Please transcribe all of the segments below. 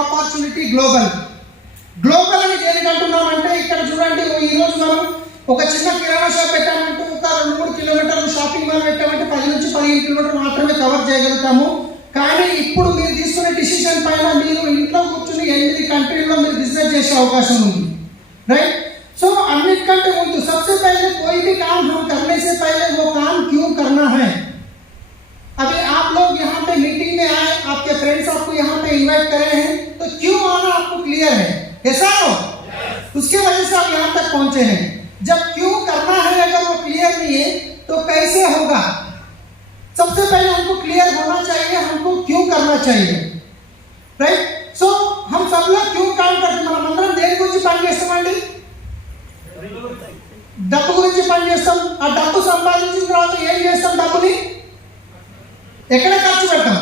Opportunity global. Global అని దేనికి అంటున్నామంటే ఇక్కడ చూడండి, ఈ రోజు మనం ఒక చిన్న కిరాణా షాప్ పెట్టామంటే ఒక 2-3 కిలోమీటర్లు షాపింగ్ మాల్ పెట్టామంటే 10 నుంచి 15 కిలోమీటర్లు మాత్రమే కవర్ చేయగలుగుతాము. కానీ ఇప్పుడు మీరు తీసుకునే డిసిషన్ పైన మీరు ఇంట్లో కూర్చుని 8 కంట్రీల్లో మీరు బిజినెస్ చేసే అవకాశం ఉంది, రైట్. सो अन्निटिकंटे मुझे सबसे पहले कोई भी काम हम करने से पहले वो काम क्यों करना है. अभी आप लोग यहाँ पे मीटिंग में आए, आपके फ्रेंड्स आपको यहाँ पे इनवाइट करे हैं, तो क्यों आना आपको क्लियर है, ऐसा हो? उसके वजह से आप यहाँ तक पहुँचे हैं. जब क्यों करना है अगर वो क्लियर नहीं है तो कैसे होगा. सबसे पहले हमको क्लियर होना चाहिए हमको क्यों करना चाहिए, राइट. सो हम सब लोग क्यों काम करते, మనం అందరం దేని గురించి పని చేస్తామండి? డబ్బు గురించి పని చేస్తాం. ఆ డబ్బు సంపాదించిన తర్వాత ఏం చేస్తాం? డబ్బుని ఎక్కడ ఖర్చు పెడతాం?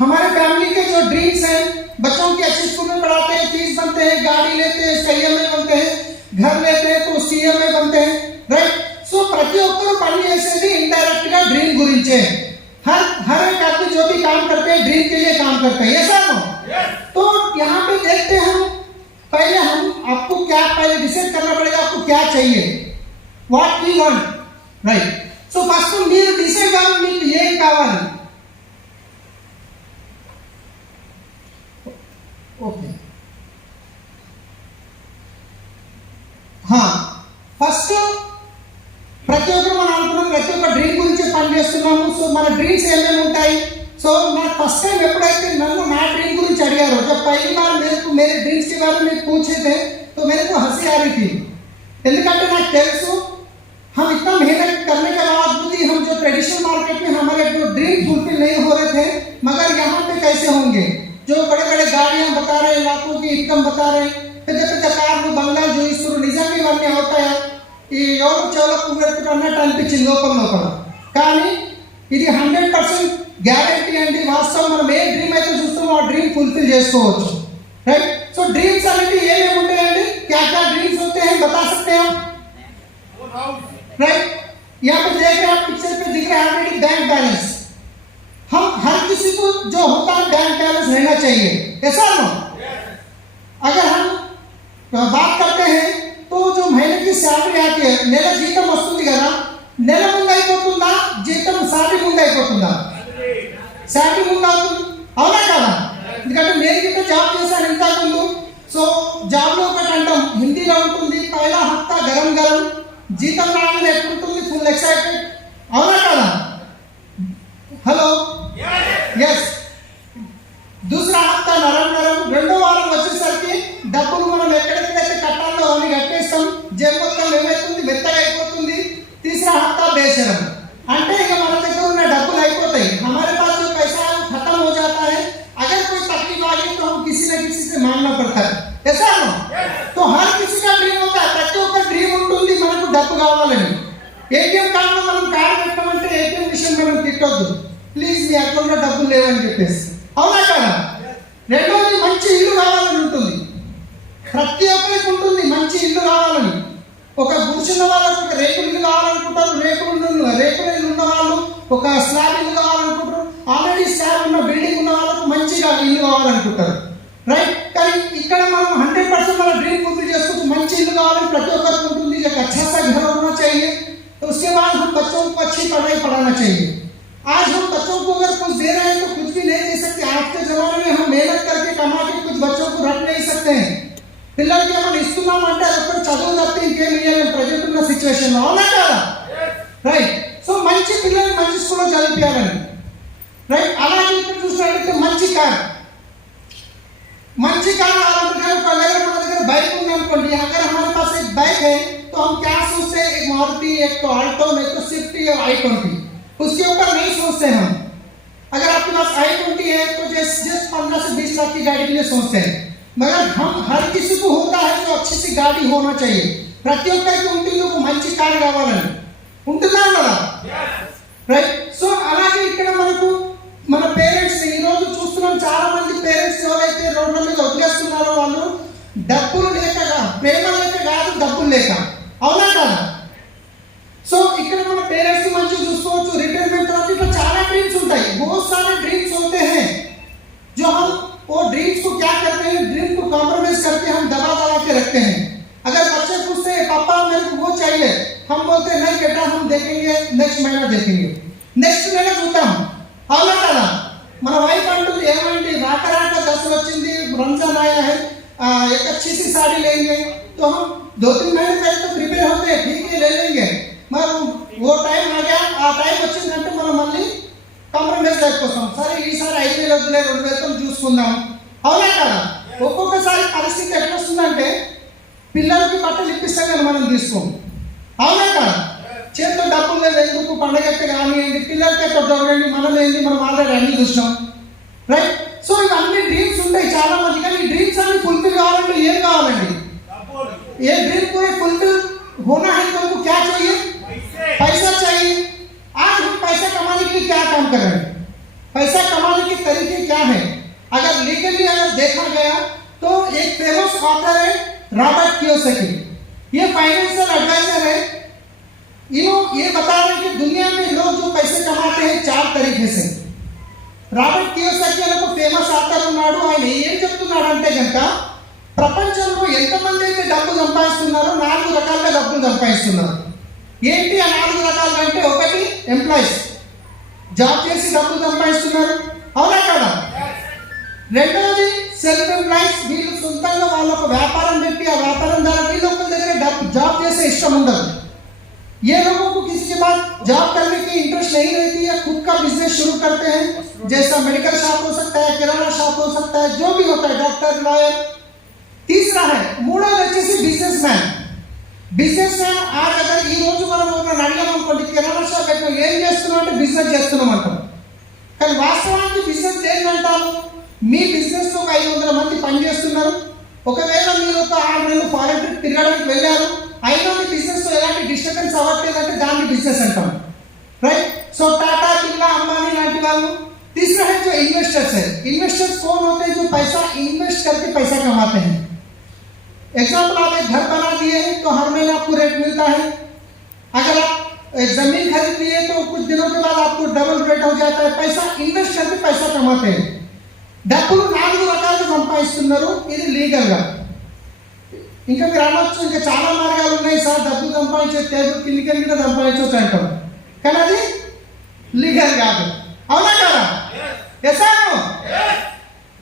हमारे फैमिली के जो ड्रीम्स हैं, बच्चों की अच्छी स्कूल में पढ़ाते हैं, फीस बनते हैं, गाड़ी लेते हैं, सीएमए बनते हैं, घर लेते हैं तो सीएमए बनते हैं, राइट. सो ప్రతి ఒక్కరు పని చేసేది ఇండైరెక్ట్ గా డ్రీమ్ గురించే. हर एक आदमी जो भी काम करते हैं ड्रीम के लिए काम करते हैं, ऐसा हो? तो यहाँ पे देखते हैं हम पहले हम आपको क्या पहले डिसाइड करना पड़ेगा आपको क्या चाहिए, what we want, right. So first మీరు డిసైడ్ అవ్వాలి మీకు ఏం కావాలి. ఓకే, ఫస్ట్ ప్రతి ఒక్కరు మనం అనుకున్నాం ప్రతి ఒక్క డ్రీమ్ గురించి పని చేస్తున్నాము. సో మన డ్రీమ్స్ ఏమేమి ఉంటాయి. సో मैं फर्स्ट टाइम ఎప్పుడైతే నన్ను నా డ్రీమ్ గురించి అడిగారో, जब पहली बार मेरे को मेरे ड्रीम्स के बारे में पूछे थे तो मेरे को हंसी आ रही थी. ఎందుకంటే నాకు తెలుసు हम इतना मेहनत करने के बावजूद भी हम जो ट्रेडिशनल मार्केट में हमारे जो ड्रीम फुलफिल नहीं हो रहे थे, मगर यहाँ पे कैसे होंगे. जो बड़े बड़े गाड़ियाँ बता रहे, लाखों की इनकम बता रहे, పెద్ద పెద్ద కార్లు బంగ్లాలు చూపిస్తారు, నిజంగా ఇవన్నీ అవుతాయా? ఈ ఎవరు చాలా కువ్వెత్తులు అన్నట్టు అనిపించింది లోపల. కానీ ఇది 100% గ్యారెంటీ అండి. వాస్తవం మనం ఏ డ్రీమ్ అయితే చూస్తామో ఆ డ్రీమ్ ఫుల్ఫిల్ చేసుకోవచ్చు, రైట్. సో డ్రీమ్స్ అనేది ఏమేమి ఉంటాయండి, क्या क्या ड्रीम्स होते हैं बता सकते हैं आप, राइट. यहाँ पे देख रहे हैं आप पिक्चर पे दिख रहा है ऑलरेडी बैंक बैलेंस. हम हर किसी को जो होता है बैंक बैलेंस रहना चाहिए, ऐसा ना. अगर हम बात करते हैं तो जो महीने की सैलरी आती है, నెల జీతం వస్తుంది కదా, నెల ముందు అయిపోతుందా జీతం సాలరీ ముందు అయిపోతుందా? శాలరీ ముందు అవుతుంది, అవునా కదా? ఎందుకంటే నేను గిట్ట జాబ్ చేశాను ఇంతకు ముందు. సో జాబ్లో ఒకటి అంటాం, హిందీలో ఉంటుంది, పహలా హఫ్తా గరం గరం, జీతం రాగానే ఎట్లుంటుంది, ఫుల్ ఎక్సైటెడ్, అవునా కదా? Hello, yes. दूसरा हफ्ता నరం నరం, రెండో వారం వచ్చేసరికి డబ్బులు మనం ఎక్కడెక్కడైతే కట్టాలో అవన్నీ కట్టేస్తాం, జేబు మొత్తం ఏమైతుంది, మెత్తగా అయిపోతుంది. तीसरा हफ्ता बेशरम, అంటే ఇక మన దగ్గర ఉన్న డబ్బులు అయిపోతాయి, हमारे पास जो पैसा है खत्म हो जाता है. अगर कोई तकलीफ आ गई तो हम किसी न किसी से मांगना पड़ता है, ऐसा ना. तो हर किसी का ड्रीम होता है, ప్రతి ఒక్క డ్రీమ్ ఉంటుంది మనకు డబ్బు కావాలని. ఏటీఎం కార్డులో మనం కార్డు పెట్టమంటే ఏటీఎం విషయం మనం తిట్టొద్దు, ప్లీజ్ మీ అకౌంట్లో డబ్బులు లేవని చెప్పేసి, అవునా కదా? రెండోది మంచి ఇల్లు కావాలని ఉంటుంది, ప్రతి ఒక్కరికి ఉంటుంది మంచి ఇల్లు కావాలని. ఒక కూర్చున్న వాళ్ళకు ఒక రేకులు ఇల్లు కావాలనుకుంటారు, రేకులు ఇల్లు ఉన్న వాళ్ళు ఒక స్లాబ్ ఇల్లు కావాలనుకుంటారు, ఆల్రెడీ స్లాబ్ ఉన్న బిల్డింగ్ ఉన్న వాళ్ళకు మంచిగా ఇల్లు కావాలనుకుంటారు, రైట్. కానీ ఇక్కడ మనం 100% మన డ్రీమ్ పూర్తి చేసుకోవచ్చు. మంచి ఇల్లు కావాలని ప్రతి ఒక్కరికి ఉంటుంది, एक अच्छा सा घर होना चाहिए. तो उसके बाद हम बच्चों को अच्छी पढ़ाई पढ़ाना चाहिए. आज हम बच्चों को अगर कुछ दे रहे हैं तो कुछ भी नहीं दे सकते. आज के जमाने में हम मेहनत करके कमा के कुछ बच्चों को रख नहीं सकते हैं. పిల్లలకి మనం ఇస్తున్నామంటే అది ఒక్కటి చదువు తప్ప ఇంకేం ఇవ్వలేం ప్రజెంట్ ఉన్న సిచ్యువేషన్లో, అవునా కదా? రైట్. సో మంచి పిల్లల్ని మంచి స్కూల్లో చదివించాలని, రైట్. అలాగే ఇక్కడ చూసినట్లయితే మంచి కార్ అలాంటి మన దగ్గర बाइक ఉందనుకోండి, अगर हमारे पास एक बाइक है तो हम क्या सोचते हैं, एक मारुति, एक तो ऑल्टो, नहीं तो स्विफ्ट या i20, उसके ऊपर नहीं सोचते हम. अगर आपके पास i20 है तो जस्ट 15 से 20 लाख की गाड़ी के लिए सोचते हैं. मगर हम हर किसी को होता है जो अच्छी सी गाड़ी होना चाहिए. ప్రతి ఒక్కరికి ఉంటుంది ఒక మంచి కార్ కావాలని, ఉంటుందా కదా, రైట్. సో అలాగే ఇక్కడ మనకు మన పేరెంట్స్ ఈ రోజు చూస్తున్నాం, చాలా మంది పేరెంట్స్ ఎవరైతే రోడ్ల మీద వదిలేస్తున్నారో వాళ్ళు డబ్బులు లేక, ప్రేమ లేక కాదు, డబ్బులు లేక, అవునా కదా? సో ఇక్కడ మన పేరెంట్స్ మంచిగా చూసుకోవచ్చు. రిటైర్మెంట్ తర్వాత ఇట్లా చాలా డ్రీమ్స్ ఉంటాయి, बहुत सारे ड्रीम्स होते हैं जो हम वो ड्रीम्स को क्या करते हैं, ड्रीम को कॉम्प्रोमाइज करके हम दबा दबा के रखते हैं। अगर बच्चे पूछते हैं पापा मेरे को वो चाहिए, हम बोलते हैं नहीं बेटा हम देखेंगे, नेक्स्ट महीना देखेंगे, నెక్స్ట్ నెల చూద్దాం, అవునా కదా? మన వైఫ్ అంటుంది ఏమండి రాక రాక దసరా వచ్చింది, రంజాన్ आया है, एक अच्छी सी साड़ी लेंगे, तो हम 2-3 महीने पहले तो प्रिपेयर होते हैं, ठीक है ले लेंगे, మరి वो टाइम आ गया, ఆ టైం వచ్చిందంటే మనం మళ్ళీ కాంప్రమైజ్ అయిపోతాం, సరే ఈసారి 5,000 వద్దులే 2,000 చూసుకుందాం, అవునా కదా? ఒక్కొక్కసారి పరిస్థితి ఎట్లా వస్తుందంటే పిల్లలకి బట్టలు ఇప్పిస్తాం కానీ మనం తీసుకోం, అవునా కదా? చేతిలో డబ్బులు లేదు ఎందుకు, పండగట్టే కానివ్వండి, పిల్లలకి చూడండి, మనం ఏంటి మనం ఆల్రెడీ అన్ని చూసినాం, రైట్? సో ఇవన్నీ డ్రీమ్స్ ఉంటాయి చాలా మంది, కానీ ఈ డ్రీమ్స్ అన్ని ఫుల్ఫిల్ కావాలంటే ఏం కావాలండి? ये ड्रीम पूरे फुलफिल होना है तो हमको क्या चाहिए? पैसा चाहिए। आज हम पैसा कमाने के लिए क्या काम कर रहे हैं? पैसा कमाने के तरीके क्या है? अगर लीगली अगर देखा गया तो एक फेमस ऑथर है रॉबर्ट कियोसाकी, ये फाइनेंशियल एडवाइजर है, ये बता रहे हैं कि दुनिया में लोग जो पैसे कमाते हैं 4 तरीके से। రాబర్ట్ కియోసాకి అనే ఒక ఫేమస్ ఆథర్ ఉన్నాడు, ఆయన ఏం చెప్తున్నాడంటే కనుక ప్రపంచంలో ఎంతమంది అయితే డబ్బు సంపాదిస్తున్నారో 4 రకాలుగా డబ్బులు సంపాదిస్తున్నారు. ఏంటి ఆ 4 రకాలు అంటే, ఒకటి ఎంప్లాయీస్, జాబ్ చేసి డబ్బులు సంపాదిస్తున్నారు, అవునా కదా? రెండవది సెల్ఫ్ ఎంప్లాయీస్, వీళ్ళు సొంతంగా వాళ్ళ ఒక వ్యాపారం పెట్టి ఆ వ్యాపారం ద్వారా వీళ్ళు ఒకరి దగ్గర జాబ్ చేసే ఇష్టం ఉండదు. ये लोगों को किसी के पास जॉब करने की इंटरेस्ट नहीं रहती है, खुद का बिजनेस शुरू करते हैं, जैसा मेडिकल शॉप हो सकता है, किराना शॉप हो सकता है, जो भी होता है, डॉक्टर, लॉयर। तीसरा है మూడోది వచ్చేసి బిజినెస్ మ్యాన్. బిజినెస్ మ్యాన్ आज अगर ఈ రోజు మనం అడిగాం అనుకోండి కిరానా షాప్ పెట్టిన ఏం చేస్తున్నాం అంటే బిజినెస్ చేస్తున్నాం అంటాం, కానీ వాస్తవానికి బిజినెస్ ఏంటంటాము? మీ బిజినెస్ లో 500 మంది పని చేస్తున్నారు, ఒకవేళ మీరు ఒక 6 నెలలు ఫారెన్ ట్రిప్ తిరగడానికి వెళ్ళారు, అయినా మీ బిజినెస్ లో ఎలాంటి డిస్టర్బెన్స్ అవ్వట్లేదంటే దాన్ని బిజినెస్ అంటాం, राइट? सो टाटा, बिरला, अंबानी लांटी वालों। तीसरा है जो इन्वेस्टर्स है। इन्वेस्टर्स कौन होते हैं? जो पैसा इन्वेस्ट करके पैसा कमाते हैं। एग्जाम्पल, आप एक घर बना दिए हैं तो हर महीने आपको रेंट मिलता है, अगर आप एक जमीन खरीद लिए तो कुछ दिनों के बाद आपको डबल रेट हो जाता है। पैसा इन्वेस्ट करके पैसा कमाते हैं। డబ్బులు 4 రకాలుగా సంపాదిస్తున్నారు, ఇది లీగల్గా. ఇంకా మీరు అనొచ్చు ఇంకా చాలా మార్గాలు ఉన్నాయి సార్ డబ్బులు సంపాదించే, టేబుల్ కిందికి కూడా సంపాదించవచ్చు అంటాం, కానీ అది లీగల్ కాదు, అవునా కదా? Yes or no?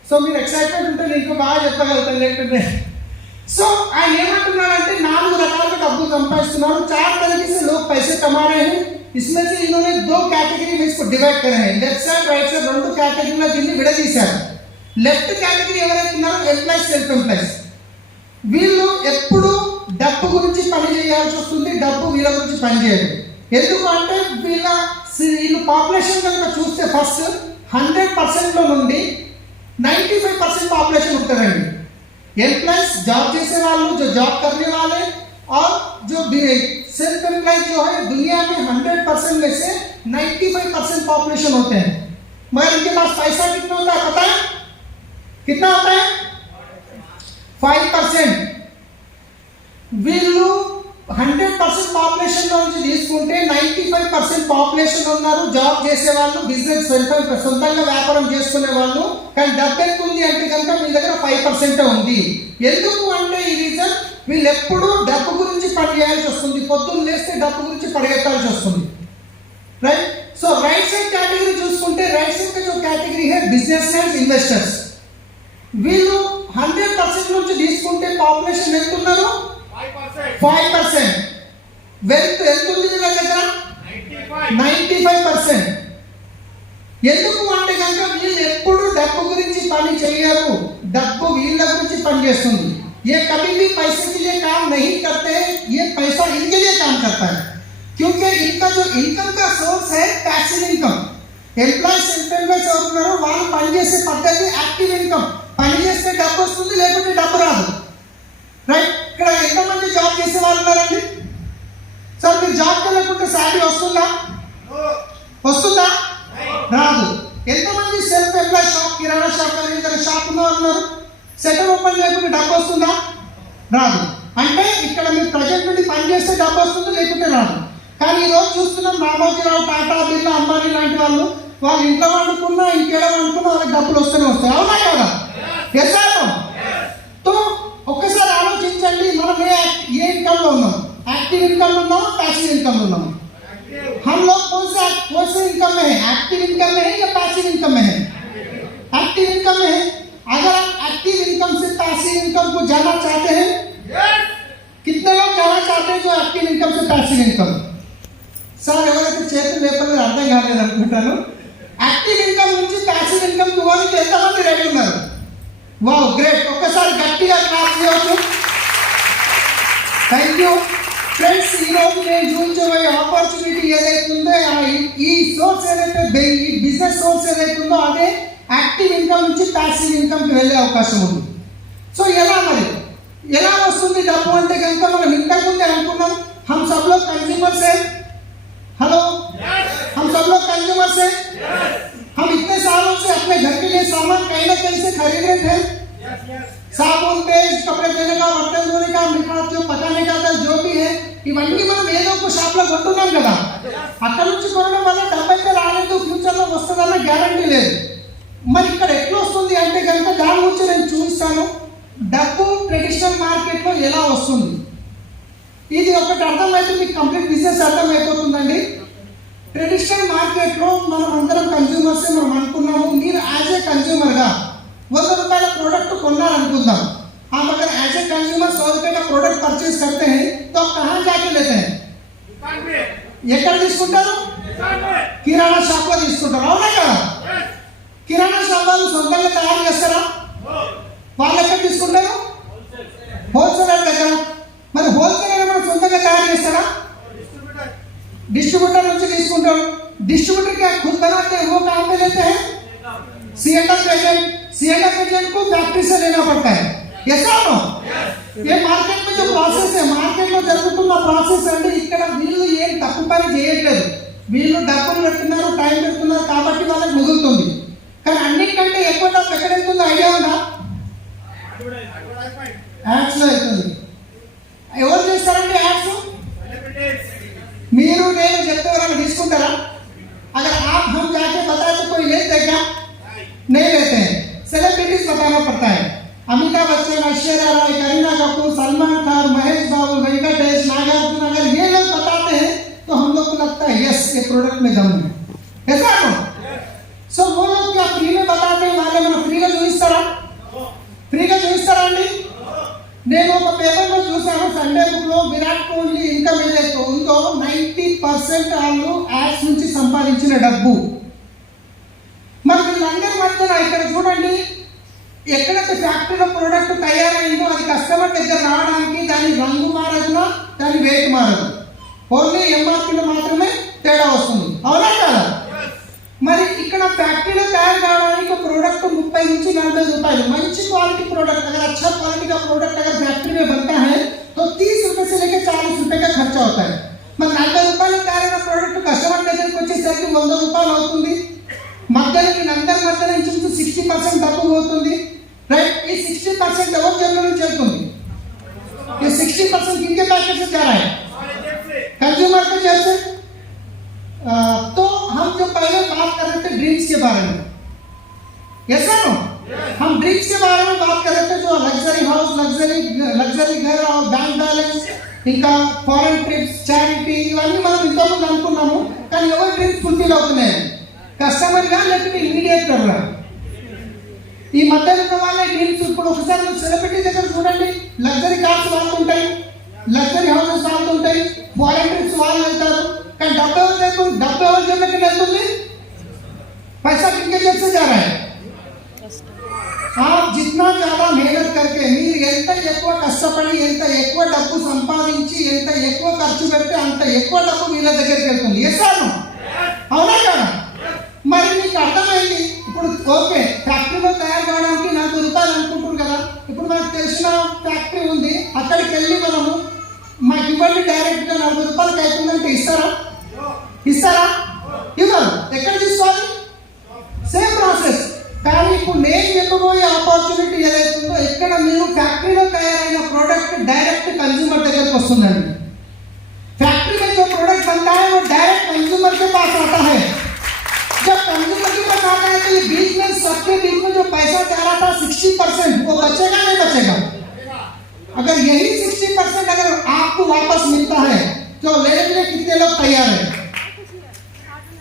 సో మీరు ఎక్సైట్మెంట్ ఉంటే నేను ఇంకా బాగా చెప్పగలుగుతాను, లేకుంటే. సో ఆయన ఏమంటున్నాడంటే 4 రకాలుగా డబ్బులు సంపాదిస్తున్నారు, 4 तरीके से लोग पैसे कमा रहे हैं. इसमें से इन्होंने 2 कैटेगरी में इसको डिवाइड करे हैं. लेफ्ट साइड राइट साइड 2 कैटेगरीలో దీన్ని విడదీశారు. లెఫ్ట్ కేటగిరీ ఎవరైతే ఉన్నారో ఎంప్లాయీస్, సెల్ఫ్ ఎంప్లాయీస్. వీళ్ళు ఎప్పుడు డబ్బు గురించి పని చేయాల్సి వస్తుంది, డబ్బు వీళ్ళ గురించి పని చేయదు. ఎందుకు అంటే వీళ్ళు పాపులేషన్ కనుక చూస్తే ఫస్ట్ 100% నుండి 95% పాపులేషన్ ఉంటుందండి. एम्प्लॉयज जॉब जैसे वालों, जो जॉब करने वाले, और जो सेल्फ एम्प्लॉयज जो है दुनिया में 100% में से 95% पॉपुलेशन होते हैं, मगर इनके पास पैसा कितना होता है पता है? कितना होता है? 5%. వీళ్ళు 100% పాపులేషన్ నుంచి తీసుకుంటే 95% పాపులేషన్ ఉన్నారు జాబ్ చేసే వాళ్ళు, బిజినెస్ సొంతంగా వ్యాపారం చేసుకునే వాళ్ళు, కానీ డబ్బు ఎక్కువ ఉంది అంటే కనుక మీ దగ్గర 5% ఉంది. ఎందుకు అంటే ఈ రీజన్, వీళ్ళు ఎప్పుడు డబ్బు గురించి పని చేయాల్సి వస్తుంది, పొద్దున్న లేస్తే డబ్బు గురించి పరిగెత్తాల్సి వస్తుంది, right? So right side category చూసుకుంటే రైట్ సైడ్ जो కేటగిరీ है బిజినెస్ అండ్ ఇన్వెస్టర్స్. వీళ్ళు 100% నుంచి తీసుకుంటే పాపులేషన్ ఎంత ఉన్నారు? 5%. వెల్త్ ఎంత ఉంది వీళ్ళ దగ్గర? 95%. ఎందుకు అంటే కనుక వీళ్ళు ఎప్పుడు డబ్బు గురించి పని చేయరు, డబ్బు వీళ్ళ గురించి పని చేస్తుంది. ये कभी भी पैसे के लिए काम नहीं करते, ये पैसा इनके लिए काम करता है, क्योंकि इनका जो इनकम का सोर्स है passive income. Employees, self employees ఎవరున్నారో వాళ్ళు పని చేసే పద్ధతి యాక్టివ్ ఇన్కమ్. పని చేస్తే డబ్బు వస్తుంది, లేకుంటే డబ్బు రాదు, రైట్? ఇక్కడ ఎంతమంది జాబ్ చేసే వాళ్ళు ఉన్నారండి? సార్ మీరు జాబ్కి వెళ్ళకుంటే శాలరీ వస్తుందా? వస్తుందా? రాదు. ఎంతమంది సెల్ఫ్ ఎంప్లాయ్ షాప్, కిరాణా షాప్ కానీ ఇతర షాప్ ఉన్నారు, సెటర్ ఓపెన్ చేయకుండా డబ్బు వస్తుందా? రాదు. అంటే ఇక్కడ మీరు ప్రజెంట్ నుండి పని చేస్తే డబ్బు వస్తుంది, లేకుంటే రాదు. కానీ ఈరోజు చూస్తున్నాం రామోజీరావు, టాటా, బిర్లా, అంబానీ లాంటి వాళ్ళు ఇంట్లో వండుకున్నా ఇంకేడ వండుకున్నా వాళ్ళకి డబ్బులు వస్తూనే వస్తాయి, అవునా కదా? को जाना चाहते हैं? कितने लोग जाना चाहते हैं जो एक्टिव इनकम से पैसिव इनकम? సార్ ఎవరైతే చేతులు లేకపోతే అర్థం కాలేదు అనుకుంటాను. యాక్టివ్ ఇన్కమ్ నుంచి ప్యాసివ్ ఇన్కమ్ పోవడానికి ఎంతమంది రెడీ ఉన్నారు? Wow, great. ఒక్కసారి గట్టిగా క్లాప్ చేయవచ్చు. Thank you friends. ఈరోజు నేను చూపించబోయే ఆపర్చునిటీ ఏదైతే ఉందో ఈ సోర్స్ ఏదైతే ఈ బిజినెస్ సోర్స్ ఏదైతే ఉందో అదే యాక్టివ్ ఇన్కమ్ నుంచి ప్యాసివ్ ఇన్కమ్కి వెళ్ళే అవకాశం ఉంది. సో ఎలా మరి ఎలా వస్తుంది డబ్బు అంటే కనుక మనం ఇంతకుముందే అనుకున్నాం हम सब लोग कंज्यूमर्स हैं. हेलो, हम सब लोग कंज्यूमर्स हैं. हम इतने सालों से अपने घर के लिए सामान कहीं ना कहीं से खरीद रहे थे. साबुन, पेस्ट, कपड़े धोने का, बर्तन धोने का, मिठाई जो पकाने का था जो भी है ఇవన్నీ మనం ఏదో ఒక షాప్లో కొంటున్నాం కదా. అక్కడ నుంచి కొనడం వల్ల డబ్బు అయితే రాలేదు, ఫ్యూచర్లో వస్తుందన్న గ్యారంటీ లేదు. మరి ఇక్కడ ఎట్లా వస్తుంది అంటే కనుక దాని గురించి నేను చూపిస్తాను. డబ్బు ట్రెడిషనల్ మార్కెట్లో ఎలా వస్తుంది ఇది ఒకటి అర్థమైతే మీకు కంప్లీట్ బిజినెస్ అర్థమైపోతుందండి. ట్రెడిషనల్ మార్కెట్లో మనం అందరం కన్జ్యూమర్స్ మనం అనుకున్నాము. మీరు యాజ్ ఏ కన్జ్యూమర్గా 100 रुपये प्रोडक्ट కొన్నారనుకుందాం. आप अगर एज ए कंज्यूमर 100 रुपये का प्रोडक्ट परचेज करते हैं तो आप कहाँ जाके लेते हैं? ఎక్కడ తీసుకుంటారు? కిరాణా షాప్లో తీసుకుంటారు. అవునా కదా? కిరాణా షాప్ వాళ్ళు సొంతంగా తయారు చేస్తారా? వాళ్ళు ఎక్కడ తీసుకుంటారు? హోల్సేలర్ దగ్గర. మరి హోల్సేలర్ మనం సొంతంగా తయారు చేస్తారా? डिस्ट्रीब्यूटर నుంచి తీసుకుంటారు. डिस्ट्रीब्यूटर क्या खुद बनाते हैं? वो काम पे लेते हैं सीएनएफ एजेंट. सीएनएफ एजेंट को फैक्ट्री से लेना पड़ता है. यस और नो? ये మార్కెట్ में जो ప్రాసెస్ है మార్కెట్ లో జరుగుతున్న ప్రాసెస్ అంటే ఇక్కడ వీళ్ళు ఏం తప్పు పని చేయట్లేదు. వీళ్ళు డబ్బులు పెడుతున్నారు, టైం పెడుతున్నారు కాబట్టి వాళ్ళకి మిగులుతుంది. కానీ అన్నిటికంటే ఎక్కువ డబ్బు ఎక్కడ వెళ్తుందో ఐడియా ఉందా? యాడ్స్ లో వెళ్తుంది. ఎవరు చేస్తారండి యాడ్స్? మీరు నేను చెప్తే ఎవరైనా తీసుకుంటారా? अगर आप हम जाके बताए तो कोई लेते क्या? नहीं लेते हैं. सेलिब्रिटीज बताना पड़ता है. अमिताभ बच्चन, ऐश्वर्या राय, करीना कपूर, सलमान खान, महेश बाबू, वेंकटेश, नागार्जुन, अगर ये लोग बताते हैं तो हम लोग को लगता है यस ये प्रोडक्ट में दम है. ऐसा हो? सो वो लोग क्या फ्री में बताते हैं? వాళ్ళే మన ఫ్రీగా చూపిస్తారా? ఫ్రీగా చూపిస్తారా అండి? నేను ఒక పేపర్లో చూసాను, సండే బుక్లో విరాట్ కోహ్లీ ఇన్కమ్ ఏదైతే ఉందో 90% వాళ్ళు యాడ్స్ నుంచి సంపాదించిన డబ్బు. మరి వీళ్ళందరి మధ్యన ఇక్కడ చూడండి, ఎక్కడైతే ఫ్యాక్టరీలో ప్రోడక్ట్ తయారైందో అది కస్టమర్ దగ్గర రావడానికి దాని రంగు మారదునా, దాని వెయిట్ మారదు. ఓన్లీ ఎంఆర్పీలో మాత్రమే తేడా వస్తుంది. అవునా కదా? మరి ఇక్కడ ఫ్యాక్టరీలో తయారు కావడానికి प्रोडक्ट 30 నుంచి 40 रुपए మంచి క్వాలిటీ प्रोडक्ट अगर अच्छा क्वालिटी का प्रोडक्ट अगर फैक्ट्री में बनता है तो 30 रुपए से लेकर 40 रुपए का खर्चा होता है. మరి 40 రూపాయలు తయారైన ప్రోడక్ట్ కస్టమర్ దగ్గరికి వచ్చేసరికి 100 రూపాయలు అవుతుంది. మధ్యలో అందరి మధ్య నుంచి 60% డబ్బు పోతుంది. రైట్? ఈ 60% ఎవరి జేబులో నుంచి వెళ్తుంది? ये 60% किनके पैकेट से जा रहा है? कंज्यूमर के जेब से. तो हम जो पहले बात कर रहे थे ड्रिंक्स के बारे में, यस सर नो? हम ड्रिंक्स के बारे में बात कर रहे थे. जो लग्जरी हाउस, लग्जरी घर और बैंक बैलेंस, ఇంకా ఫారెన్ ట్రిప్స్, చారిటీ ఇవన్నీ మనం ఇంతకుముందు అనుకున్నాము. కానీ ఎవరు డ్రింక్స్ ఫుల్ఫిల్ అవుతున్నాయి? కస్టమర్గా లేకపోతే ఇమీడియట్గా? ఈ మధ్యలో ఉన్న వాళ్ళే డ్రింక్స్. ఇప్పుడు ఒకసారి సెలబ్రిటీ దగ్గర చూడండి, లగ్జరీ కార్స్ వాళ్ళు ఉంటాయి, లగ్జరీ హౌసెస్ వాళ్ళు ఉంటాయి, ఫారెన్ ట్రిప్స్ వాళ్ళు వెళ్తారు. కానీ డబ్బు ఎవరి జేబులోకి వెళ్తుంది? पैसा किनके जेब से जा रहा है? आप जितना ज्यादा मेहनत करके మీరు ఎంత ఎక్కువ కష్టపడి ఎంత ఎక్కువ డబ్బు సంపాదించి ఎంత ఎక్కువ ఖర్చు పెడితే అంత ఎక్కువ డబ్బు వీళ్ళ దగ్గరికి వెళ్తుంది. ఎస్ఆర్ అవునా కదా? మరి మీకు అర్థమైంది. ఇప్పుడు ఓకే, ఫ్యాక్టరీలో తయారు కావడానికి 40 రూపాయలు అనుకుంటున్నారు కదా. ఇప్పుడు మనకు తెలిసిన ఫ్యాక్టరీ ఉంది, అక్కడికి వెళ్ళి మనము మాకు ఇవ్వండి డైరెక్ట్గా 40 రూపాయలకి అవుతుందంటే ఇస్తారా? ఇస్తారా? ఇవ్వరు. ఎక్కడ తీసుకోవాలి? Same process. కానీ ఇప్పుడు నేను చెప్పబోయే ఆపర్చునిటీ ఏదైతుందో ఇక్కడ మీరు ఫ్యాక్టరీలో తయారైన ప్రోడక్ట్ డైరెక్ట్ कंज्यूमर దగ్గరికి వస్తుందండి. फैक्ट्री में जो प्रोडक्ट बनता है वो डायरेक्ट कंज्यूमर के पास आता है. जब कंज्यूमर के पास आता है तो ये बीच में सबके बीच में जो पैसा जा रहा था 60% वो बचेगा नहीं बचेगा? अगर यही 60% अगर आपको वापस मिलता है तो लेने के लिए कितने लोग तैयार हैं?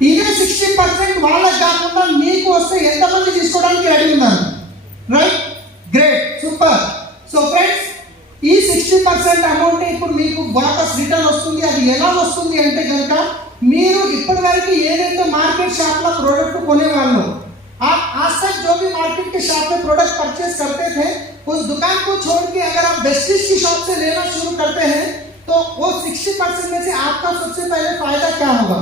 ఇదే 60% వాళ్ళకి కాకుండా మీకు వస్తే ఎంతమంది తీసుకోవడానికి రెడీ ఉన్నారు? Right? Great, super. So friends, market shop में प्रोडक्ट कोने वालों, आप आज तक जो भी मार्केट के शॉप में प्रोडक्ट परचेस करते थे, उस दुकान को छोड़ के अगर आप वेस्टिज की शॉप से लेना शुरू करते हैं तो वो 60% में से आपका सबसे पहले फायदा क्या होगा?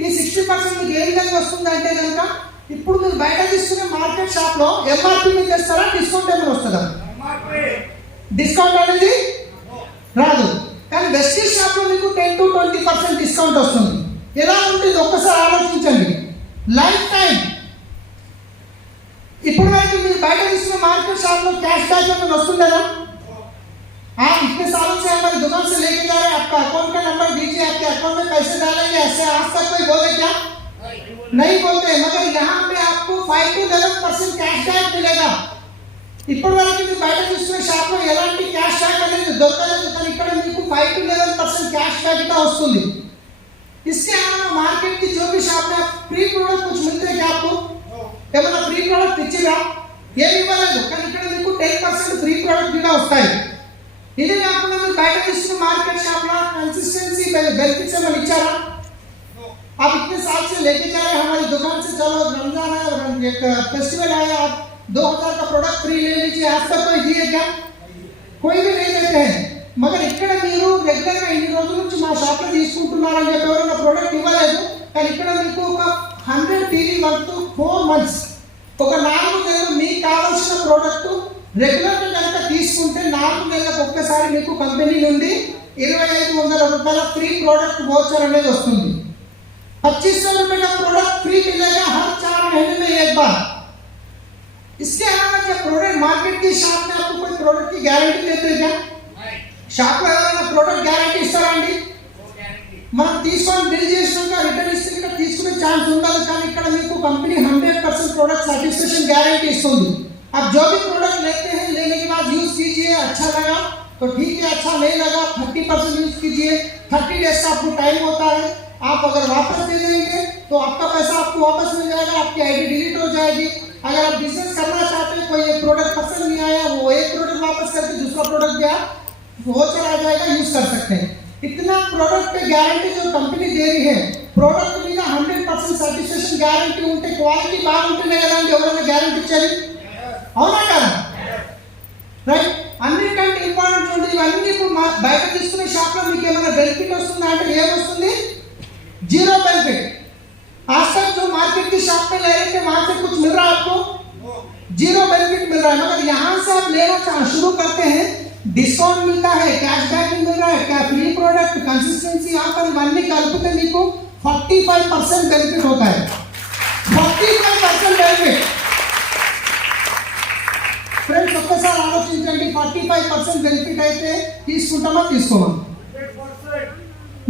ఈ 60% మీకు ఏ విధంగా వస్తుందంటే కనుక ఇప్పుడు మీరు బయట తీసుకునే మార్కెట్ షాప్ లో ఎంఆర్పి మీద చేస్తారా, డిస్కౌంట్ ఏమైనా వస్తుందా? డిస్కౌంట్ అనేది రాదు. కానీ వెస్టిజ్ షాప్ లో మీకు 10 to 20% డిస్కౌంట్ వస్తుంది. ఎలా ఉంటుంది ఒక్కసారి ఆలోచించండి. Life time. ఇప్పుడు వరకు మీరు బయట తీసుకునే మార్కెట్ షాప్ లో క్యాష్ బ్యాక్ ఏమైనా వస్తుందా? इतने सालों से हमारी दुकान से लेके जा रहे हैं, आपका अकाउंट का नंबर दीजिए, आपके अकाउंट में पैसे डालेंगे, ऐसे आज तक कोई बोले क्या? नहीं बोलते. मगर यहाँ पे आपको 5 to 11% कैश बैक मिलेगा. ఇప్పుడు వరకు మీరు బయట తీసుకునే షాప్ లో ఎలాంటి క్యాష్ బ్యాక్ అనేది దొరకలేదు, కానీ ఇక్కడ మీకు 5 to 11% कैश बैक ఇట్లా వస్తుంది. इसके अलावा मार्केट की जो भी शॉप में फ्री प्रोडक्ट कुछ मिलते हैं क्या आपको? ఏమైనా ఫ్రీ ప్రోడక్ట్ ఇచ్చిరా? ఏమి ఇవ్వలేదు, కానీ ఇక్కడ మీకు 10% ఫ్రీ ప్రోడక్ట్ కూడా వస్తాయి. ఇది కాకుండా మీరు బయట తీసుకునే మార్కెట్ షాప్ में कंसिस्टेंसी बेनिफिट्स में इच्छारा. आप इतने साल से लेके जा रहे हैं हमारी दुकान से, चलो रमजान है, एक फेस्टिवल आया, आप 2000 का प्रोडक्ट फ्री ले लीजिए. आज तक कोई दिए क्या? कोई भी नहीं देते हैं. मगर ఇక్కడ మీరు రెగ్యులర్ గా ఇన్ని రోజుల నుంచి మా షాప్ లో తీసుకుంటున్నారని చెప్పి ఎవరైనా ప్రోడక్ట్ ఇవ్వలేదు, కానీ ఇక్కడ మీకు ఒక 100 టీవీ వర్త్ 4 months ఒక 4 నెలలు మీకు కావాల్సిన ప్రోడక్ట్ రెగ్యులర్ గా కనుక తీసుకుంటే 4 నెలలకు ఒక్కసారి మీకు కంపెనీ నుండి 2500 రూపాయల ఫ్రీ ప్రోడక్ట్ వోచర్ అనేది వస్తుంది. 2500 रुपए का प्रोडक्ट फ्री मिलेगा हर 4 महीने में एक बार. इसके अलावा जब प्रोडक्ट मार्केट की शॉप में आपको कोई प्रोडक्ट की गारंटी देते हैं क्या? షాప్ లో ఎవరైనా ప్రోడక్ట్ గ్యారంటీ ఇస్తారా అండి? మనం తీసుకొని బిల్ చేసినాక రిటర్న్ ఇస్తే ఇక్కడ తీసుకునే ఛాన్స్ ఉండదు, కానీ ఇక్కడ మీకు కంపెనీ 100% प्रोडक्ट सैटिस्फैक्शन गारंटी इస్తుంది. आप जो भी प्रोडक्ट लेते हैं, लेने के बाद यूज कीजिए, अच्छा लगा तो ठीक है, अच्छा नहीं लगा 30% यूज कीजिए. 30 डेज का आपको टाइम होता है. आप अगर वापस दे देंगे तो आपका पैसा आपको वापस मिल जाएगा, आपकी आईडी डिलीट हो जाएगी. अगर आप बिजनेस करना चाहते हैं, कोई एक प्रोडक्ट पसंद नहीं आया, वो एक प्रोडक्ट वापस करके दूसरा प्रोडक्ट दिया वो चला जाएगा, यूज कर सकते हैं. इतना प्रोडक्ट पे गारंटी जो कंपनी दे रही है, प्रोडक्ट మీద 100% సాటిస్ఫాక్షన్ గ్యారంటీ ఉంటే క్వాలిటీ బాగుంటేనే కదండి ఎవరైనా గ్యారంటీ ఇచ్చేది, అవునా కదా? రైట్. అన్నిటికంటే ఇంపార్టెంట్ చూడండి, ఇవన్నీ ఇప్పుడు బయట తీసుకునే షాప్ లో మీకు ఏమైనా బెనిఫిట్ వస్తుందా అంటే ఏమొస్తుంది? Zero benefit. आज तक जो मार्केट की शॉप में ले रहे थे वहां से कुछ मिल रहा है आपको? जीरो बेनिफिट मिल रहा है. मगर यहाँ से आप लेना शुरू करते हैं, डिस्काउंट मिलता है, कैश बैक मिल रहा है, क्या फ्री प्रोडक्ट, कंसिस्टेंसी ఆఫర్ ఇవన్నీ కలిపితే మీకు 45% बेनिफिट होता है. 45% बेनिफिट. ఫ్రెండ్స్ ఒక్కసారి ఆలోచించండి, 45% బెనిఫిట్ అయితే తీసుకుంటామా తీసుకోమా?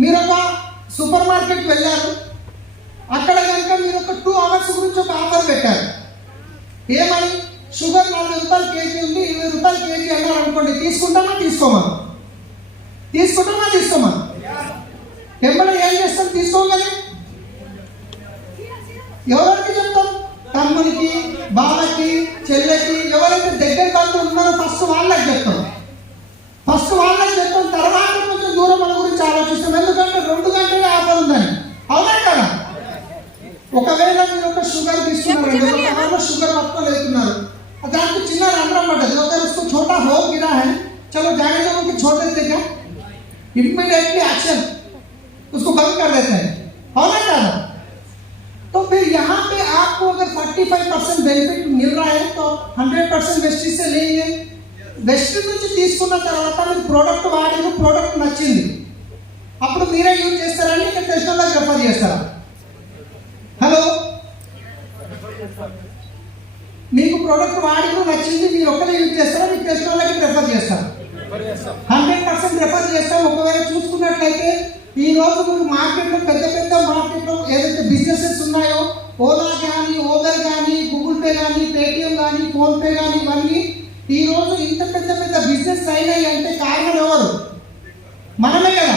మీరు ఒక సూపర్ మార్కెట్ వెళ్ళారు, అక్కడ కనుక మీరు ఒక 2 hours గురించి ఒక ఆఫర్ పెట్టారు. ఏమని? షుగర్ 40 రూపాయలు కేజీ ఉంది, 20 రూపాయలు కేజీ అన్నారు అనుకోండి, తీసుకుంటామా తీసుకోమా? తీసుకుంటామా తీసుకోమా? వెంబడి ఏం చేస్తాం? తీసుకోగలే. ఎవరికి చెప్తాం? తమ్మునికి, బావకి, చెల్లెకి, ఎవరైతే దగ్గర బంధువులు ఉన్నారో ఫస్ట్ వాళ్ళకి చెప్తాం. తర్వాత కొంచెం దూరం మన గురించి ఆలోచిస్తాం, ఎందుకంటే 2 గంటలే ఆఫర్ ఉందని, అవునా కదా? ఒకవేళ మీరు ఒక షుగర్ తీసుకున్నారు, షుగర్ మొత్తం లేకున్నారు, దానికి చిన్న రంధ్రం పడ్డది, अगर उसको छोटा हो गिरा है, चलो जाने दो कि छोड़ देते क्या? इमीडिएटली एक्शन उसको बंद कर देते हैं, होना क्या? तो फिर यहाँ पे आपको अगर 45% बेनिफिट मिल रहा है तो 100% वेस्टेज से लेंगे. వెస్టిజ్ నుంచి తీసుకున్న తర్వాత మీరు ప్రోడక్ట్ వాడారు, ప్రోడక్ట్ నచ్చింది, అప్పుడు మీరే యూజ్ చేస్తారని ఇంకా తెలిసిన వాళ్ళకి రెఫర్ చేస్తారా? హలో, మీకు ప్రోడక్ట్ వాడిను నచ్చింది, మీరు ఒక్కరే యూజ్ చేస్తారా, మీకు తెలిసిన వాళ్ళకి రెఫర్ చేస్తారా? 100% రెఫర్ చేస్తాం. ఒకవేళ చూసుకున్నట్లయితే ఈ రోజు మీరు మార్కెట్లో పెద్ద మార్కెట్లో ఏదైతే బిజినెసెస్ ఉన్నాయో, ఓలా కానీ, ఓబర్ కానీ, గూగుల్ పే కానీ, పేటిఎం కానీ, ఫోన్ పే కానీ, ఇవన్నీ ఈ రోజు ఇంత పెద్ద బిజినెస్ అయినాయి అంటే కారణం ఎవరు? మనమే కదా.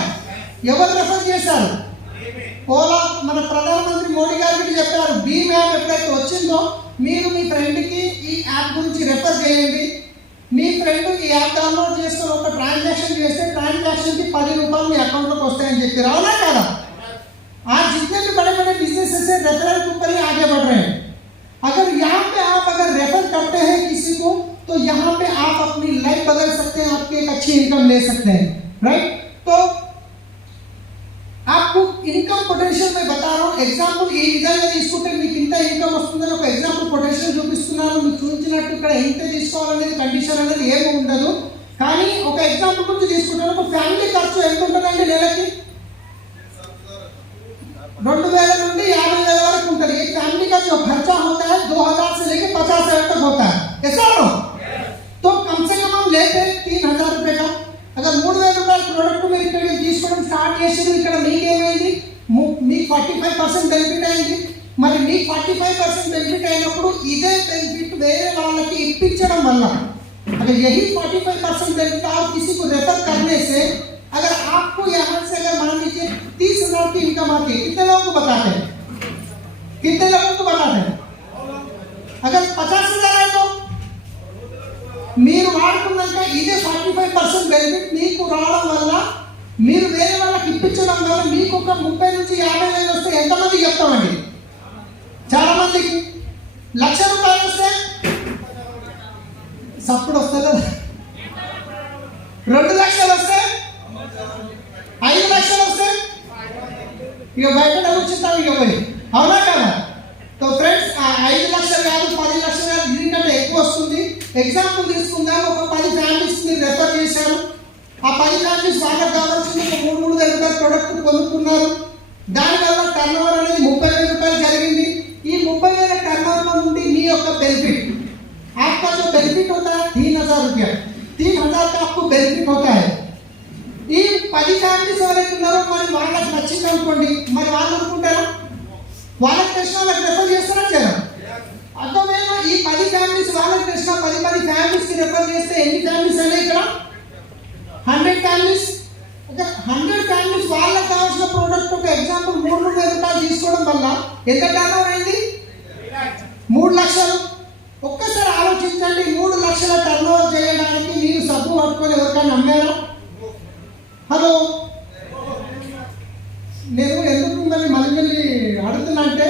ఎవరు రెఫర్ చేశారు? ఓలా మన ప్రధానమంత్రి మోడీ గారికి చెప్పారు, భీమ్ యాప్ ఎప్పుడైతే వచ్చిందో మీరు మీ ఫ్రెండ్కి ఈ యాప్ గురించి రెఫర్ చేయండి, మీ ఫ్రెండ్ ఈ యాప్ డౌన్లోడ్ చేసుకొని ఒక ట్రాన్సాక్షన్ చేస్తే ట్రాన్సాక్షన్కి 10 రూపాయలు మీ అకౌంట్లోకి వస్తాయని చెప్పారు, అవునా కదా? आज जितने भी बड़े बिजनेस रेफरेंसेस है, रेफरल के ऊपर ही आगे बढ़ रहे हैं। अगर यहाँ पे आप अगर रेफर करते हैं किसी को तो यहाँ पे आप अपनी लाइफ बदल सकते हैं, आपकी एक अच्छी इनकम ले सकते हैं, राइट। तो आपको इनकम పొటెన్షియల్ मैं बता रहा हूँ, ఎగ్జాంపుల్ ఈ విధంగా తీసుకుంటే మీకు ఇంత ఇన్కమ్ వస్తుందని ఒక ఎగ్జాంపుల్ పొటెన్షియల్ చూపిస్తున్నాను. మీకు చూపించినట్టు ఇక్కడ ఇంత తీసుకోవాలనేది కండిషన్ అనేది ఏమీ ఉండదు. కానీ ఒక ఎగ్జాంపుల్ గురించి తీసుకుంటాను. ఒక ఫ్యామిలీ ఖర్చు ఎంత ఉంటుందండి నెలకి? 2000 నుండి 50,000 वరకు ఉంటుంది. एक फैमिली का जो खर्चा होता है 2000 से लेके 50,000 तक होता है, ऐसा नो? तो कम से कम हम लेते हैं 3000 रुपए का. अगर 3000 रुपये प्रोडक्ट మీరు ఇక్కడ తీసుకోవడం స్టార్ట్ చేసిరు, ఇక్కడ మీకు ఏమైంది? మీకు 45% బెనిఫిట్ అయింది. మరి మీకు 45% బెనిఫిట్ అయినప్పుడు ఇదే బెనిఫిట్ వేరే వాళ్ళకి ఇప్పించడం వల్ల अगर यही 45% बेनिफिट आप किसी को रेफर करने से अगर आपको यहाँ से अगर मान लीजिए 30,000 की इनकम आती है, कितने लोगों को बताते हैं? कितने लोगों को बताते हैं? अगर 50,000 है तो మీరు వాడుకున్నాక ఇదే 45% బెనిఫిట్ మీకు రావడం వల్ల మీరు వేరే వాళ్ళకి ఇప్పించడం వల్ల మీకు ఒక 30 నుంచి 50,000 వస్తే ఎంతమందికి చెప్తామండి? చాలా మందికి. 1,00,000 రూపాయలు వస్తే సప్పుడు వస్తుందా? 2 లక్షలు వస్తే, 5 లక్షలు వస్తే ఇక బయట నడుచుతాం ఇక పోయి, అవునా కదా? तो फ्रेंड्स 5 లక్షలు కాదు, 10 లక్షలు కాదు, దీనికంటే ఎక్కువ వస్తుంది. ఎగ్జాంపుల్ తీసుకుందాం. ఒక 10 ఫ్యామిలీస్ ని రెఫర్ చేశారు. ఆ 10 ఫ్యామిలీస్ వాళ్ళకి కావాల్సిన 3,000 రూపాయల ప్రొడక్ట్ కొనుక్కున్నారు. దానివల్ల టర్న్ ఓవర్ అనేది 30,000 రూపాయలు జరిగింది. ఈ 30,000 టర్న్ ఓవర్ నుండి మీ యొక్క బెనిఫిట్, आपका जो बेनिफिट होता है 3,000 रुपया, 3,000 का आपको बेनिफिट होता है. ఈ 10 ఫ్యామిలీస్ ఎవరైతే ఉన్నారో మరి వాళ్ళకి నచ్చింది అనుకోండి, మరి వాళ్ళు అనుకుంటారా? వాళ్ళకి తెలిసిన వాళ్ళకి రెఫర్ చేస్తారా చేయరా? అర్థమైన ఈ 10 ఫ్యామిలీస్ వాళ్ళకి తెలిసిన 10 ఫ్యామిలీస్ కి రెఫర్ చేస్తే ఎన్ని ఫ్యామిలీస్ అయినా ఇక్కడ 100 ఫ్యామిలీస్. ఓకే, 100 ఫ్యామిలీస్ వాళ్ళకి కావాల్సిన ప్రోడక్ట్ ఒక ఎగ్జాంపుల్ 3,000 రూపాయలు తీసుకోవడం వల్ల ఎంత టర్న్ ఓవర్ అయింది? 3 లక్షలు. ఒక్కసారి ఆలోచించండి, 3 లక్షల టర్న్ ఓవర్ చేయడానికి మీరు సబ్బు పట్టుకొని ఎవరికైనా అమ్మారా? హలో, నేను ఎందుకు మళ్ళీ అడుగుతున్నా అంటే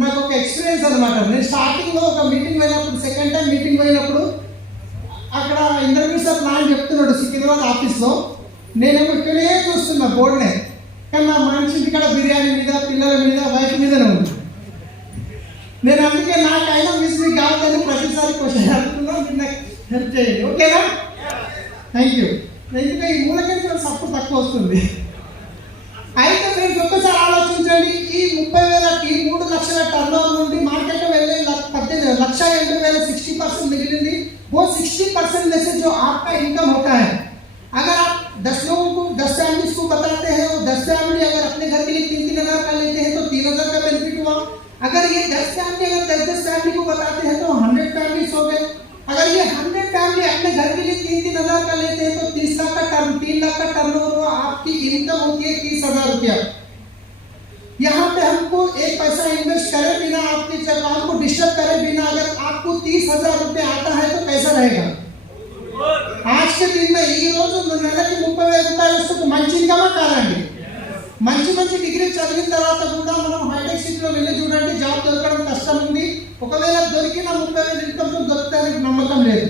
నాకు ఒక ఎక్స్పీరియన్స్ అనమాట. నేను స్టార్టింగ్లో ఒక మీటింగ్ పోయినప్పుడు, సెకండ్ టైం మీటింగ్ పోయినప్పుడు అక్కడ ఇంటర్వ్యూ సార్ ప్లాన్ చెప్తున్నాడు సికింద్రాబాద్ ఆఫీస్లో. నేనేమో ఇక్కడే చూస్తున్నా బోర్డునే, కానీ నా మనిషి ఇక్కడ బిర్యానీ మీద, పిల్లల మీద, వైఫ్ మీదనే ఉంది. నేను అందుకే నాకైనా మిస్ మీకు కావాలని ప్రతిసారి క్వశ్చన్ అడుగుతున్నా, మీరు నాకు హెల్ప్ చేయండి, ఓకేనా? Thank you. ఎందుకంటే ఈ మూలకంటే సప్పు తక్కువ వస్తుంది. అయితే ఫ్రెండ్స్ ఒక్కసారి ఆలోచించండి, ఈ 30,000 ఈ 3 లక్షల టర్న్ ఓవర్ నుండి మార్కెట్లో వెళ్ళే 1,80,000 60% मिली, वो 60% में से जो आपका इनकम होता है, अगर आप 10 लोगों को 10 फैमिलीज को बताते हैं, वो 10 फैमिली अगर अपने घर के लिए 3,000 का लेते हैं तो 3,000 का बेनिफिट हुआ. अगर ये 10 फैमिली अगर 10 फैमिली को बताते हैं तो 100 फैमिलीज हो गए. अगर ये 100 फैमिली अपने घर के लिए 3,000 का लेते हैं तो 3 लाख का टर्नओवर हुआ. आपकी इनकम होती है 30,000 रुपया. यहाँ पे हमको एक पैसा इन्वेस्ट करे बिना, आपके अकाउंट को डिस्टर्ब करे बिना अगर आपको 30,000 रुपये आता है तो कैसा रहेगा? आज के दिन में ఈ రోజు నెలకి 30,000 రూపాయలు వస్తే మంచి ఇన్కమ్ కాదండి. మంచి డిగ్రీ చదివిన తర్వాత కూడా మనం హైటెక్ సిటీలో వెళ్ళి చూడండి, జాబ్ దొరకడం కష్టం ఉంది. ఒకవేళ దొరికిన 30,000 ఇన్కమ్ దొరుకుతానికి నమ్మకం లేదు.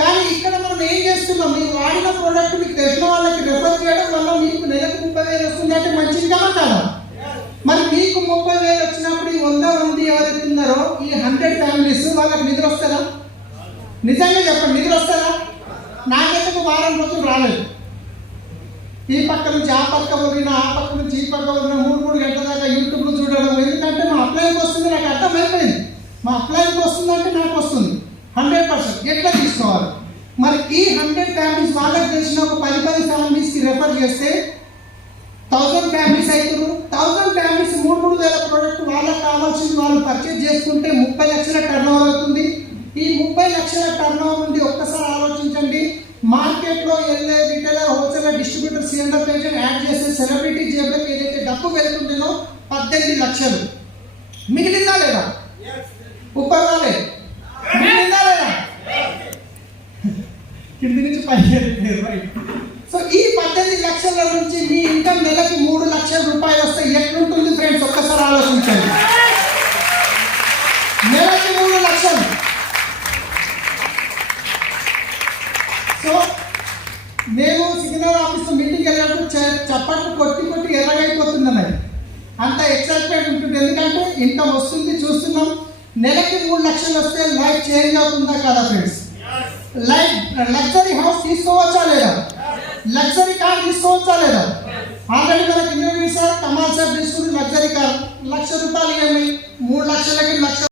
కానీ ఇక్కడ మనం ఏం చేస్తున్నాం, మీరు వాడిన ప్రోడక్ట్ మీకు తెలిసిన వాళ్ళకి రెఫర్ చేయడం వల్ల మీకు నెలకు 30,000 వస్తుంది అంటే మంచి ఇన్కమ్ కాదా? మరి మీకు 30,000 వచ్చినప్పుడు ఈ 100 మంది ఎవరైతే ఉన్నారో ఈ 100 ఫ్యామిలీస్ వాళ్ళకి నిద్ర వస్తారా? నిజంగా చెప్పండి, నిద్ర వస్తారా? నాకైతే ఒక వారం రోజులు రాలేదు. ఈ పక్క నుంచి ఆ పక్క వదిలినా, ఆ పక్క నుంచి ఈ పక్క వదిలినా 3 గంటల దాకా యూట్యూబ్లో చూడడం. ఎందుకంటే మా అప్లైన్కి వస్తుంది, నాకు అర్థమైపోయింది. మా అప్లైన్కి వస్తుందంటే నాకు వస్తుంది 100%. ఎట్లా తీసుకోవాలి? మరి ఈ 100 ఫ్యామిలీస్ వాళ్ళకి తెలిసిన ఒక 10 ఫ్యామిలీస్కి రెఫర్ చేస్తే 1000 ఫ్యామిలీస్ అవుతారు. 1000 ఫ్యామిలీస్ 3,000 ప్రోడక్ట్ వాళ్ళకి కావాల్సింది వాళ్ళు పర్చేజ్ చేసుకుంటే 30 లక్షల టర్న్ ఓవర్ అవుతుంది. ఈ 30 లక్షల టర్న్ ఓవర్ నుండి ఒక్కసారి ఆలోచించండి, మార్కెట్లో వెళ్ళే retailer, wholesaler, distributor, CMR pageant add చేసే సెలబ్రిటీ జేబులకు ఏదైతే డబ్బు వెళ్తుందో 18 లక్షలు మిగిలిందా లేదా? ఉప్పర్ రాలే, మిగిలిందా లేదా? కింది నుంచి పైకి రైట్. సో ఈ 18 లక్షల నుంచి మీ ఇన్కమ్ నెలకి 3 లక్షల రూపాయలు వస్తే ఎట్లుంటుంది ఫ్రెండ్స్? ఒక్కసారి ఒకసారి ఆలోచించండి. నెలకి 3 లక్షలు. సో నేను సిగ్నల్ ఆఫీస్ మీటింగ్ వెళ్ళినప్పుడు చప్పట్లు కొట్టి కొట్టి ఎర్రగైపోతుందన్నది. అంత ఎక్సైట్మెంట్ ఉంటుంది, ఎందుకంటే ఇన్కమ్ వస్తుంది చూస్తున్నాం. నెలకి 3 లక్షలు వస్తే లైఫ్ చేంజ్ అవుతుందా కదా ఫ్రెండ్స్? లైఫ్ లగ్జరీ హౌస్ తీసుకోవచ్చా లేదా? లగ్జరీ కార్ తీసుకోవచ్చా లేదా? ఆల్రెడీ మనకి ఇంటర్వ్యూ సార్ కమాల్ సార్ తీసుకుని లగ్జరీ కార్ 1,00,000 రూపాయలు ఈఎంఐ, 3 లక్షలకి 1,00,000